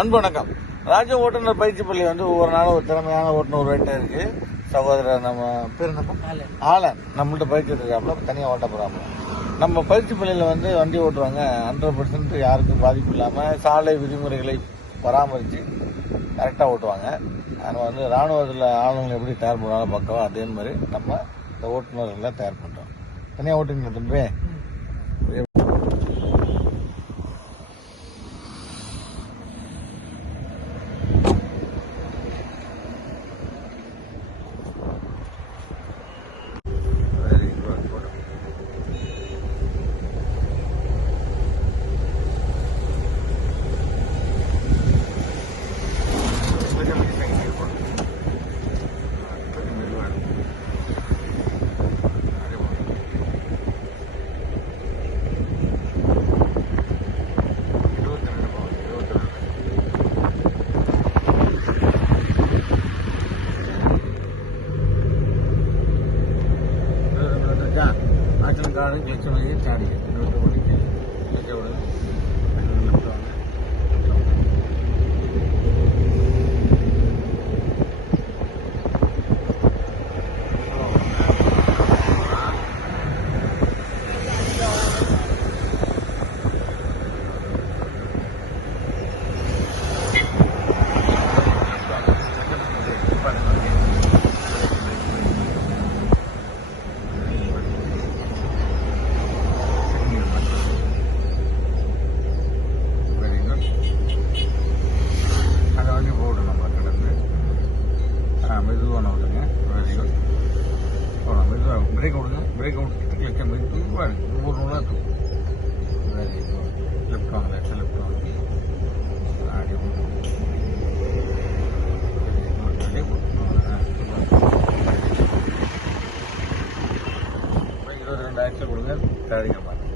அன்பு வணக்கம். ராஜ ஓட்டுநர் பயிற்சி பள்ளி ஒவ்வொரு நாளும் ஒரு திறமையான ஓட்டுநர் ஒருவர்கிட்ட இருக்கு. சகோதரர் நம்ம பேர் என்னப்பா? ஆலன் நம்மள்ட்ட பயிற்சி எடுத்துருக்காப்புல, தனியாக ஓட்ட போறாப்புல. நம்ம பயிற்சி பள்ளியில் வண்டி ஓட்டுவாங்க 100% யாருக்கும் பாதிப்பு இல்லாமல் சாலை விதிமுறைகளை பராமரித்து கரெக்டாக ஓட்டுவாங்க. நம்ம ராணுவத்தில் ஆளுங்களை எப்படி தயார் பண்ணுறாங்க பக்கம், அதே மாதிரி நம்ம இந்த ஓட்டுநர்களை தயார் பண்ணுறோம். தனியாக ஓட்டுங்க தம்பி. ஆச்சலங்காடு கிளச்சமதி சாடி ஓடிக்கு கிளச்சோட மெதுவாக நோடுங்க. Very good. போகலாம் மெதுவாக. பிரேக் விடுங்க. பிரேக் விட்டுட்டு கிளச்ச மெதுவாக இருக்குது. ஒவ்வொரு நூலாக இருக்கும். Very good. லெஃப்ட் வாங்க. லெஃப்ட் வாங்க. அப்படி போட்டு 22 ஆக்சல் கொடுங்க. தேடிங்க பாருங்க.